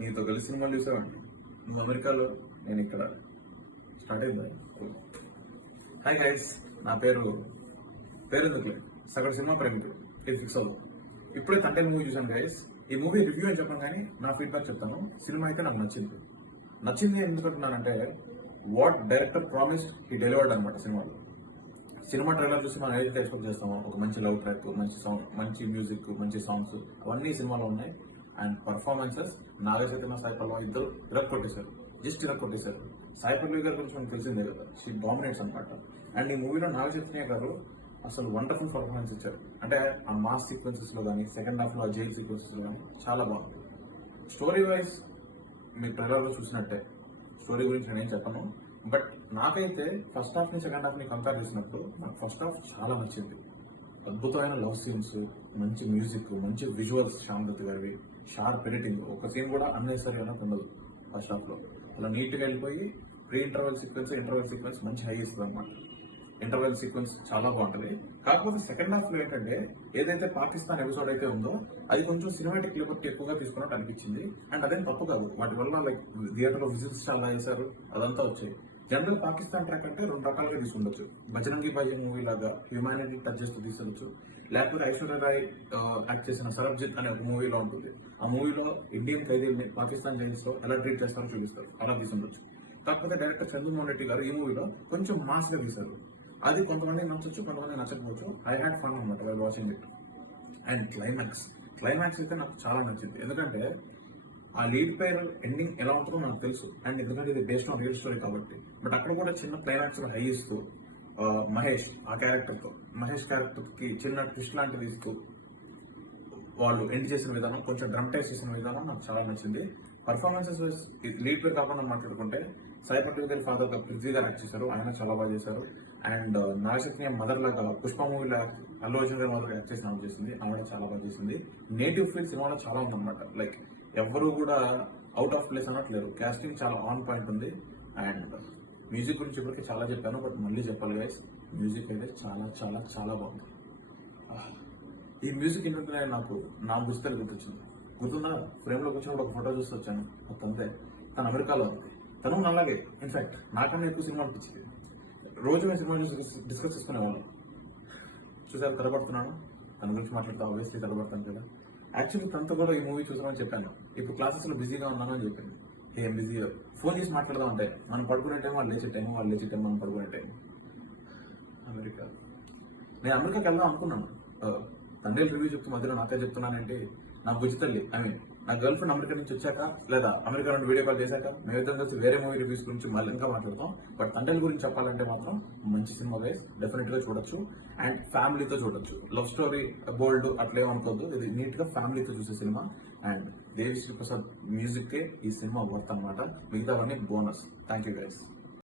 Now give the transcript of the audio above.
నీతో కలిసి సినిమాలు చూసావండి నువ్వు అమెరికాలో నేను ఇక్కడ. స్టార్ట్ అయిందా? హాయ్ గైస్ నా పేరు పేరు ఎందుకులే సగటు సినిమా ప్రేమికుడు ఇది ఫిక్స్ అవ్వదు ఇప్పుడే తండ్రి మూవీ చూశాను గైస్ ఈ మూవీ రివ్యూ అని చెప్పాను కానీ నా ఫీడ్బ్యాక్ చెప్తాను. సినిమా అయితే నాకు నచ్చింది. నచ్చింది ఎందుకంటున్నానంటే వాట్ డైరెక్టర్ ప్రామిస్ ఈ డెలివర్డ్ అనమాట సినిమాలో. సినిమా ట్రైలర్ చూసి మనం ఏదైతే ఎక్స్పెక్ట్ చేస్తామో ఒక మంచి లవ్ ట్రాక్ మంచి సాంగ్ మంచి మ్యూజిక్ మంచి సాంగ్స్ అవన్నీ సినిమాలో ఉన్నాయి. అండ్ పర్ఫార్మెన్సెస్ నాగచైతన్య సాయి పల్లవ ఇద్దరు ఇరక్ కొట్టేశారు జస్ట్ ఇరక్ కొట్టేశారు సాయి పల్లవి గారి గురించి మనకు తెలిసిందే కదా షీ డామినేట్స్ అనమాట అండ్ ఈ మూవీలో నాగచైతన్య గారు అసలు వండర్ఫుల్ పర్ఫార్మెన్స్ ఇచ్చారు. అంటే ఆ మాస్ సీక్వెన్సెస్లో కానీ సెకండ్ హాఫ్లో ఆ జైల్ సీక్వెన్సెస్లో కానీ చాలా బాగుంది. స్టోరీ వైజ్ మీ ట్రైలర్లో చూసినట్టే స్టోరీ గురించి నేనేం చెప్పను. బట్ నాకైతే ఫస్ట్ హాఫ్ని సెకండ్ హాఫ్ని కంపేర్ చేసినప్పుడు నాకు ఫస్ట్ హాఫ్ చాలా నచ్చింది. అద్భుతమైన లవ్ సీన్స్ మంచి మ్యూజిక్ మంచి విజువల్స్ శ్యామదత్ గారివి. షార్ప్ ఎడిటింగ్ ఒక సీన్ కూడా అన్నెసరీ అనేది ఉండదు ఫస్ట్ హాఫ్లో. అలా నీట్గా వెళ్ళిపోయి pre interval sequence interval sequence మంచి హై ఇస్తుంది అనమాట ఇంటర్వెల్ సీక్వెన్స్ చాలా బాగుంటది. కాకపోతే సెకండ్ హాఫ్లో ఏంటంటే ఏదైతే పాకిస్తాన్ ఎపిసోడ్ అయితే ఉందో అది కొంచెం సినిమాటిక్ లిబర్టీ ఎక్కువగా తీసుకున్నట్టు అనిపించింది. అండ్ అదేం తప్పు కాదు. వాటి వల్ల లైక్ థియేటర్లో విజిల్స్ చాలా చేశారు అదంతా వచ్చాయి. జనరల్ పాకిస్తాన్ ట్రాక్ అంటే రెండు రకాలుగా తీసుకుండొచ్చు. బజరంగి బాయి మూవీ లాగా హ్యూమానిటీ టచ్ చేస్తూ తీసుకొచ్చు లేకపోతే ఐశ్వర్య రాయ్ యాక్ట్ చేసిన సరబ్జిత్ అనే ఒక మూవీలో ఉంటుంది. ఆ మూవీలో ఇండియన్ ఖైదీల్ని పాకిస్తాన్ జైల్స్లో ఎలా ట్రీట్ చేస్తారో చూపిస్తారు. అలా తీసుండొచ్చు కాకపోతే డైరెక్టర్ చంద్రమోహన్ రెడ్డి గారు ఈ మూవీలో కొంచెం మాస్గా తీశారు. అది కొంతమంది నచ్చచ్చు కొంతమంది నచ్చకపోవచ్చు. ఐ హ్యాడ్ ఫన్ అనమాట watching it and climax climax అయితే నాకు చాలా నచ్చింది. ఎందుకంటే ఆ లీడ్ పేర్ ఎండింగ్ ఎలా ఉంటుందో నాకు తెలుసు. అండ్ ఎందుకంటే ఇది బేస్డ్ ఆన్ రియల్ స్టోరీ కాబట్టి. బట్ అక్కడ కూడా చిన్న క్లైమాక్స్ హై ఇస్తూ మహేష్ ఆ క్యారెక్టర్తో మహేష్ క్యారెక్టర్కి చిన్న ట్విస్ట్ లాంటిది ఇస్తూ వాళ్ళు ఎండ్ చేసిన విధానం కొంచెం డ్రమటైజ్ చేసిన విధానం నాకు చాలా నచ్చింది. పర్ఫార్మెన్సెస్ లీడ్ పేరు కాకుండా మాట్లాడుకుంటే సాయి పట్టు గారి ఫాదర్గా పృథ్వీ గారు యాక్ట్ చేశారు. ఆయన చాలా బాగా చేశారు. అండ్ నాగశక్తి మదర్ లాగా పుష్ప మూవీలో అల్లు అర్జున్ గారి మదర్ యాక్ట్ చేసిన చేసింది. ఆమె చాలా బాగా చేసింది. నేటివ్ ఫీల్ సినిమాలో చాలా ఉందన్నమాట. లైక్ ఎవరు కూడా అవుట్ ఆఫ్ ప్లేస్ అనట్లేరు. క్యాస్టింగ్ చాలా ఆన్ పాయింట్ ఉంది. అండ్ మ్యూజిక్ గురించి ఇప్పటికే చాలా చెప్పాను బట్ మళ్ళీ చెప్పాలి గైస్ మ్యూజిక్ అయితే చాలా చాలా చాలా బాగుంది. Ah, ఈ మ్యూజిక్ ఏంటంటే నాకు నా బుస్తలు గుర్తొచ్చింది. గుర్తుందా? ఫ్రేమ్లో కూర్చొని ఒక ఫోటో చూసి వచ్చాను. ఒక అంతే. తను అమెరికాలో ఉంది. తను అలాగే. ఇన్ఫాక్ట్ నాకన్నా ఎక్కువ సినిమా అనిపించింది. రోజు మేము సినిమా చూసి డిస్కస్ చేసుకునేవాళ్ళం. చూసారు తడబడుతున్నాను. తన గురించి మాట్లాడితే ఆబ్వియస్లీ తడబడతాను కదా. యాక్చువల్లీ తనతో కూడా ఈ మూవీ చూసామని చెప్పాను. ఇప్పుడు క్లాసెస్లో బిజీగా ఉన్నాను అని చెప్పింది ఏం బిజీ ఫోన్ చేసి మాట్లాడదాం అంటే మనం పడుకునే టైం వాళ్ళు లేచే టైం వాళ్ళు లేచే టైం మనం పడుకునే టైం అమెరికా. నేను అమెరికాకి వెళ్దాం అనుకున్నాను. తండ్రి రివ్యూ చెప్తూ మధ్యలో నాకే చెప్తున్నానంటే నా బుజ్జి తల్లి ఐ మీన్ నా గర్ల్ ఫ్రెండ్ అమెరికా నుంచి వచ్చాక లేదా అమెరికా నుండి వీడియో కాల్ చేశాక మేమిద్దరం కలిసి వేరే మూవీ రివ్యూస్ గురించి మళ్ళీ ఇంకా మాట్లాడతాం. బట్ తండ్రి గురించి చెప్పాలంటే మాత్రం మంచి సినిమా గైస్ డెఫినెట్గా చూడొచ్చు. అండ్ ఫ్యామిలీతో చూడొచ్చు. లవ్ స్టోరీ బోల్డ్ అట్లే అనుకోద్దు ఇది నీట్గా ఫ్యామిలీతో చూసే cinema and Devisri Prasad music ఈ సినిమా వర్త్ అనమాట మిగతావన్నీ బోనస్ థ్యాంక్ యూ గైస్